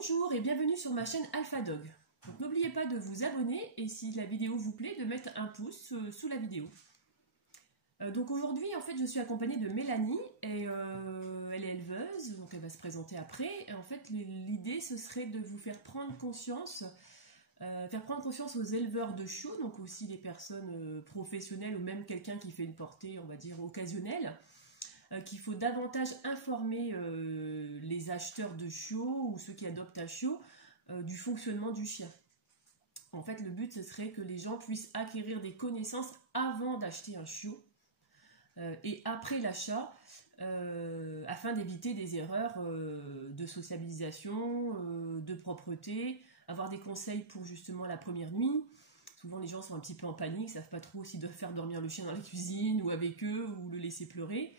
Bonjour et bienvenue sur ma chaîne AlphaDog. N'oubliez pas de vous abonner et si la vidéo vous plaît, de mettre un pouce sous la vidéo. Donc aujourd'hui, en fait, je suis accompagnée de Mélanie et elle est éleveuse, donc elle va se présenter après. Et en fait, l'idée, ce serait de vous faire prendre conscience aux éleveurs de chiots, donc aussi les personnes professionnelles ou même quelqu'un qui fait une portée, on va dire, occasionnelle, qu'il faut davantage informer les acheteurs de chiots ou ceux qui adoptent un chiot du fonctionnement du chien. En fait, le but, ce serait que les gens puissent acquérir des connaissances avant d'acheter un chiot et après l'achat, afin d'éviter des erreurs de sociabilisation, de propreté, avoir des conseils pour justement la première nuit. Souvent, les gens sont un petit peu en panique, ne savent pas trop s'ils doivent faire dormir le chien dans la cuisine ou avec eux ou le laisser pleurer.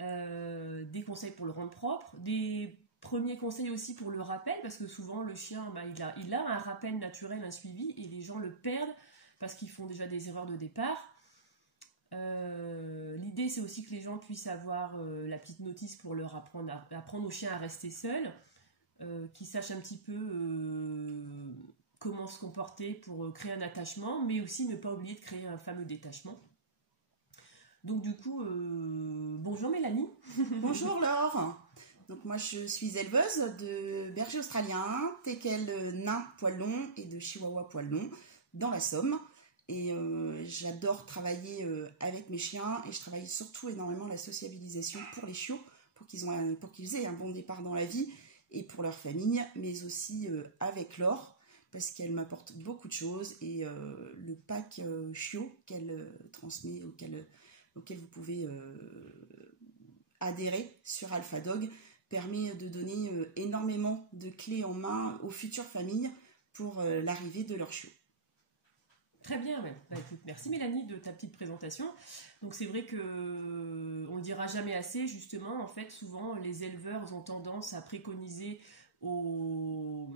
Des conseils pour le rendre propre, des premiers conseils aussi pour le rappel, parce que souvent le chien, il a un rappel naturel, un suivi, et les gens le perdent parce qu'ils font déjà des erreurs de départ. L'idée, c'est aussi que les gens puissent avoir la petite notice pour leur apprendre au chien à rester seul, qu'ils sachent un petit peu comment se comporter pour créer un attachement, mais aussi ne pas oublier de créer un fameux détachement. Donc du coup, bonjour Mélanie. Bonjour Laure. Donc moi je suis éleveuse de berger australien, teckel nain poil long et de chihuahua poil long dans la Somme. Et j'adore travailler avec mes chiens et je travaille surtout énormément la sociabilisation pour les chiots, pour qu'ils aient un bon départ dans la vie et pour leur famille, mais aussi avec Laure parce qu'elle m'apporte beaucoup de choses et le pack chiot qu'elle transmet, auquel vous pouvez adhérer sur AlphaDog, permet de donner énormément de clés en main aux futures familles pour l'arrivée de leur chiot. Très bien, écoute, merci Mélanie de ta petite présentation. Donc c'est vrai que on le dira jamais assez, justement, en fait, souvent les éleveurs ont tendance à préconiser aux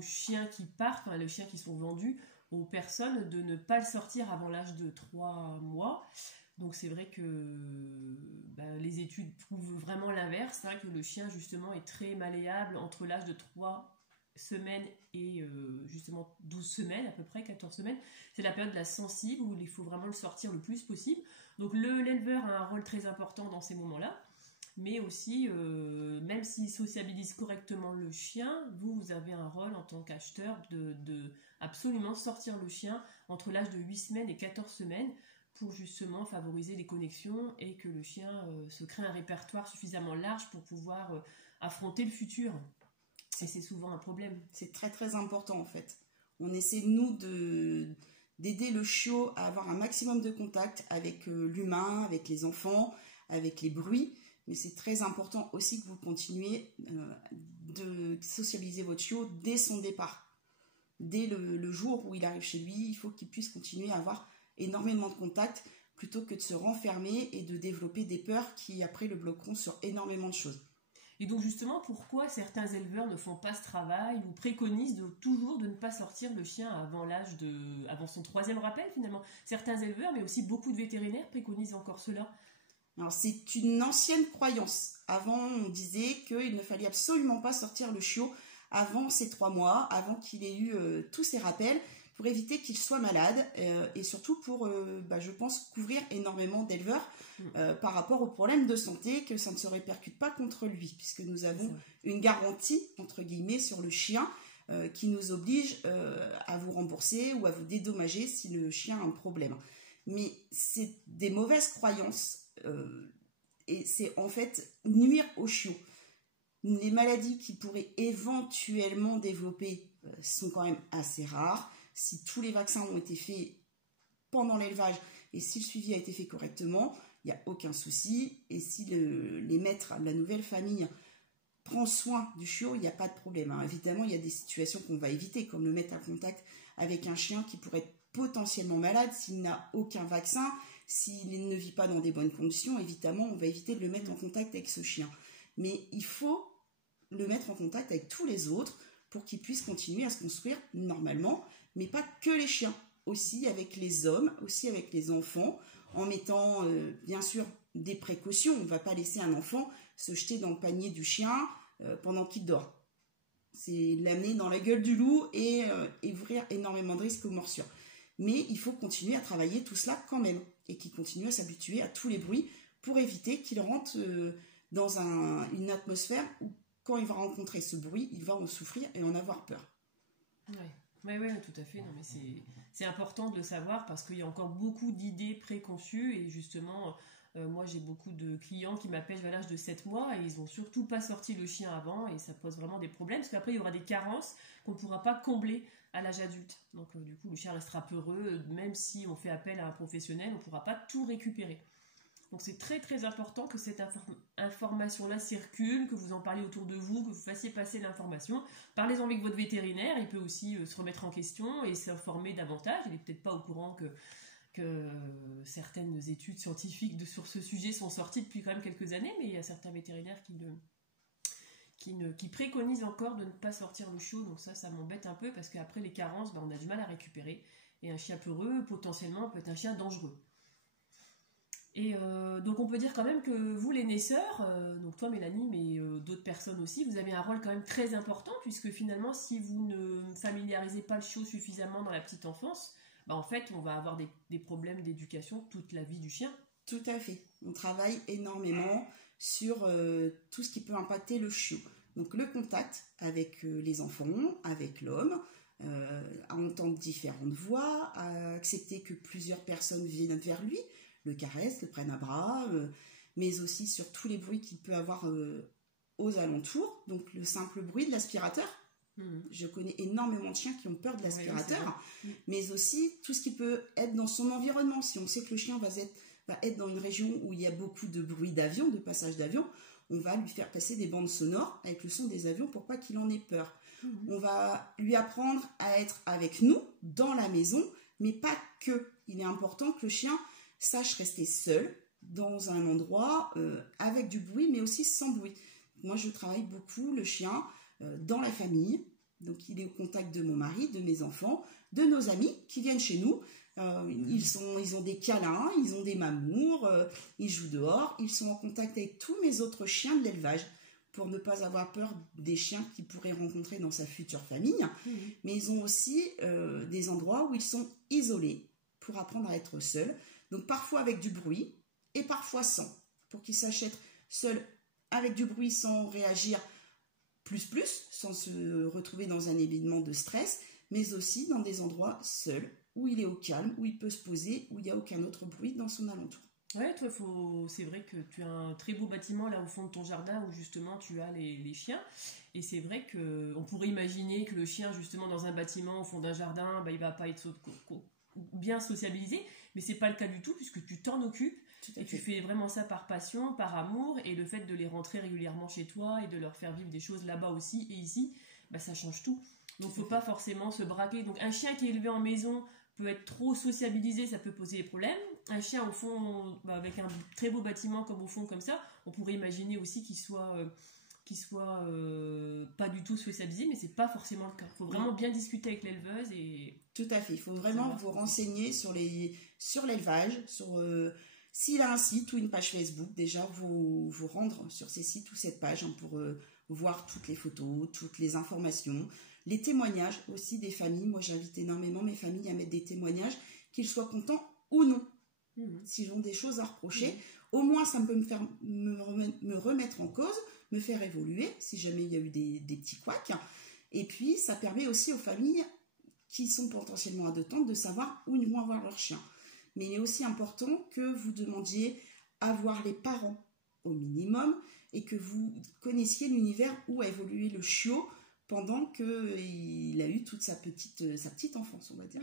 chiens qui partent, les chiens qui sont vendus, aux personnes de ne pas le sortir avant l'âge de 3 mois. Donc c'est vrai que les études prouvent vraiment l'inverse, que le chien justement est très malléable entre l'âge de 3 semaines et justement 12 semaines, à peu près 14 semaines. C'est la période de la sensible où il faut vraiment le sortir le plus possible. Donc l'éleveur a un rôle très important dans ces moments-là. Mais aussi, même s'il sociabilise correctement le chien, vous avez un rôle en tant qu'acheteur de absolument sortir le chien entre l'âge de 8 semaines et 14 semaines pour justement favoriser les connexions et que le chien se crée un répertoire suffisamment large pour pouvoir affronter le futur. Et c'est souvent un problème. C'est très très important en fait. On essaie nous d'aider le chiot à avoir un maximum de contact avec l'humain, avec les enfants, avec les bruits. Mais c'est très important aussi que vous continuiez de sociabiliser votre chiot dès son départ. Dès le jour où il arrive chez lui, il faut qu'il puisse continuer à avoir énormément de contacts plutôt que de se renfermer et de développer des peurs qui après le bloqueront sur énormément de choses. Et donc justement, pourquoi certains éleveurs ne font pas ce travail ou préconisent toujours de ne pas sortir le chien avant son 3e rappel finalement? Certains éleveurs, mais aussi beaucoup de vétérinaires préconisent encore cela. Alors c'est une ancienne croyance. Avant, on disait qu'il ne fallait absolument pas sortir le chiot avant ses 3 mois, avant qu'il ait eu tous ses rappels, pour éviter qu'il soit malade et surtout pour, je pense, couvrir énormément d'éleveurs par rapport aux problèmes de santé, que ça ne se répercute pas contre lui, puisque nous avons une garantie, entre guillemets, sur le chien qui nous oblige à vous rembourser ou à vous dédommager si le chien a un problème. Mais c'est des mauvaises croyances et c'est en fait nuire au chiot. Les maladies qu'il pourrait éventuellement développer sont quand même assez rares. Si tous les vaccins ont été faits pendant l'élevage et si le suivi a été fait correctement, il n'y a aucun souci. Et si les maîtres, la nouvelle famille, prend soin du chiot, il n'y a pas de problème. Évidemment, il y a des situations qu'on va éviter, comme le mettre en contact avec un chien qui pourrait être potentiellement malade s'il n'a aucun vaccin, s'il ne vit pas dans des bonnes conditions. Évidemment, on va éviter de le mettre en contact avec ce chien. Mais il faut le mettre en contact avec tous les autres pour qu'il puisse continuer à se construire normalement, mais pas que les chiens, aussi avec les hommes, aussi avec les enfants, en mettant bien sûr des précautions. On ne va pas laisser un enfant se jeter dans le panier du chien pendant qu'il dort. C'est l'amener dans la gueule du loup et ouvrir énormément de risques aux morsures. Mais il faut continuer à travailler tout cela quand même et qu'il continue à s'habituer à tous les bruits pour éviter qu'il rentre dans une atmosphère où quand il va rencontrer ce bruit, il va en souffrir et en avoir peur. Oui, tout à fait. Non, mais c'est important de le savoir parce qu'il y a encore beaucoup d'idées préconçues et justement, moi j'ai beaucoup de clients qui m'appellent à l'âge de 7 mois et ils n'ont surtout pas sorti le chien avant et ça pose vraiment des problèmes parce qu'après il y aura des carences qu'on ne pourra pas combler à l'âge adulte. Donc du coup le chien restera peureux, même si on fait appel à un professionnel, on ne pourra pas tout récupérer. Donc c'est très très important que cette information-là circule, que vous en parliez autour de vous, que vous fassiez passer l'information. Parlez-en avec votre vétérinaire, il peut aussi se remettre en question et s'informer davantage. Il n'est peut-être pas au courant que certaines études scientifiques sur ce sujet sont sorties depuis quand même quelques années, mais il y a certains vétérinaires qui préconisent encore de ne pas sortir le chiot. Donc ça m'embête un peu parce qu'après les carences, on a du mal à récupérer. Et un chien peureux, potentiellement, peut être un chien dangereux. Et donc on peut dire quand même que vous les naisseurs, donc toi Mélanie, mais d'autres personnes aussi, vous avez un rôle quand même très important puisque finalement si vous ne familiarisez pas le chiot suffisamment dans la petite enfance, en fait on va avoir des problèmes d'éducation toute la vie du chien. Tout à fait. On travaille énormément sur tout ce qui peut impacter le chiot. Donc le contact avec les enfants, avec l'homme, à entendre différentes voix, à accepter que plusieurs personnes viennent vers lui, le caressent, le prennent à bras, mais aussi sur tous les bruits qu'il peut avoir aux alentours. Donc le simple bruit de l'aspirateur. Je connais énormément de chiens qui ont peur de l'aspirateur, mais aussi tout ce qui peut être dans son environnement. Si on sait que le chien va être dans une région où il y a beaucoup de bruit d'avion, de passage d'avion, on va lui faire passer des bandes sonores avec le son des avions pour pas qu'il en ait peur. On va lui apprendre à être avec nous dans la maison, mais pas que. Il est important que le chien sache rester seul dans un endroit avec du bruit, mais aussi sans bruit. Moi, je travaille beaucoup le chien dans la famille. Donc, il est au contact de mon mari, de mes enfants, de nos amis qui viennent chez nous. Ils ont des câlins, ils ont des mamours, ils jouent dehors. Ils sont en contact avec tous mes autres chiens de l'élevage pour ne pas avoir peur des chiens qu'il pourrait rencontrer dans sa future famille. Mais ils ont aussi des endroits où ils sont isolés pour apprendre à être seuls. Donc parfois avec du bruit et parfois sans, pour qu'ils sachent être seuls avec du bruit sans réagir plus, sans se retrouver dans un évitement de stress, mais aussi dans des endroits seuls, où il est au calme, où il peut se poser, où il n'y a aucun autre bruit dans son alentour. Ouais, toi, c'est vrai que tu as un très beau bâtiment là au fond de ton jardin où justement tu as les chiens. Et c'est vrai qu'on pourrait imaginer que le chien, justement, dans un bâtiment au fond d'un jardin, il ne va pas être bien sociabilisé, mais c'est pas le cas du tout puisque tu t'en occupes et tu fais vraiment ça par passion, par amour, et le fait de les rentrer régulièrement chez toi et de leur faire vivre des choses là-bas aussi et ici, ça change tout. Donc faut pas forcément se braquer. Donc un chien qui est élevé en maison peut être trop sociabilisé, ça peut poser des problèmes. Un chien au fond, avec un très beau bâtiment comme au fond comme ça, on pourrait imaginer aussi qu'il soit pas du tout socialisé, mais c'est pas forcément le cas. Il faut vraiment bien discuter avec l'éleveuse et... Tout à fait, il faut vraiment vous renseigner sur l'élevage, s'il a un site ou une page Facebook, déjà vous rendre sur ces sites ou cette page pour voir toutes les photos, toutes les informations, les témoignages aussi des familles. Moi j'invite énormément mes familles à mettre des témoignages, qu'ils soient contents ou non. S'ils ont des choses à reprocher, au moins ça peut me remettre en cause, me faire évoluer si jamais il y a eu des petits couacs. Et puis ça permet aussi aux familles qui sont potentiellement adoptantes de savoir où ils vont avoir leur chien. Mais il est aussi important que vous demandiez à voir les parents au minimum et que vous connaissiez l'univers où a évolué le chiot pendant qu'il a eu toute sa petite enfance, on va dire.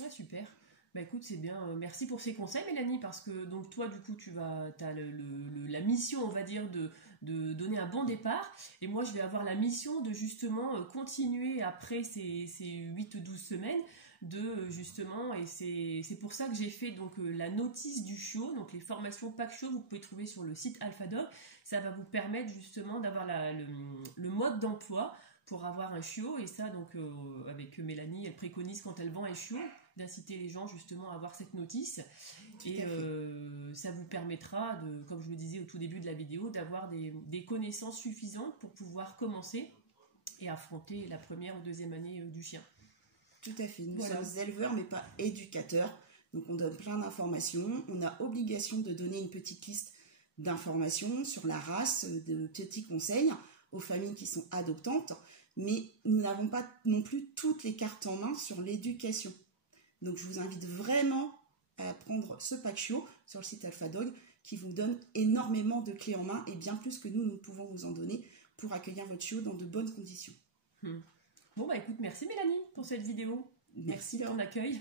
Ouais, super. Écoute, c'est bien. Merci pour ces conseils, Mélanie, parce que donc toi, du coup, tu as la mission, on va dire, de donner un bon départ. Et moi, je vais avoir la mission de justement continuer après ces 8-12 semaines de justement, et c'est pour ça que j'ai fait donc la notice du chiot, donc les formations Pack Chiot, vous pouvez trouver sur le site AlphaDog. Ça va vous permettre justement d'avoir le mode d'emploi pour avoir un chiot, et ça donc avec Mélanie, elle préconise quand elle vend un chiot d'inciter les gens justement à avoir cette notice, et ça vous permettra de, comme je le disais au tout début de la vidéo, d'avoir des connaissances suffisantes pour pouvoir commencer et affronter la première ou deuxième année du chien. Tout à fait. Nous Voilà. sommes éleveurs, mais pas éducateurs. Donc, on donne plein d'informations. On a obligation de donner une petite liste d'informations sur la race, de petits conseils aux familles qui sont adoptantes. Mais nous n'avons pas non plus toutes les cartes en main sur l'éducation. Donc, je vous invite vraiment à prendre ce pack chiot sur le site AlphaDog qui vous donne énormément de clés en main et bien plus que nous pouvons vous en donner pour accueillir votre chiot dans de bonnes conditions. Bon, bah écoute, merci Mélanie pour cette vidéo. Merci de ton accueil.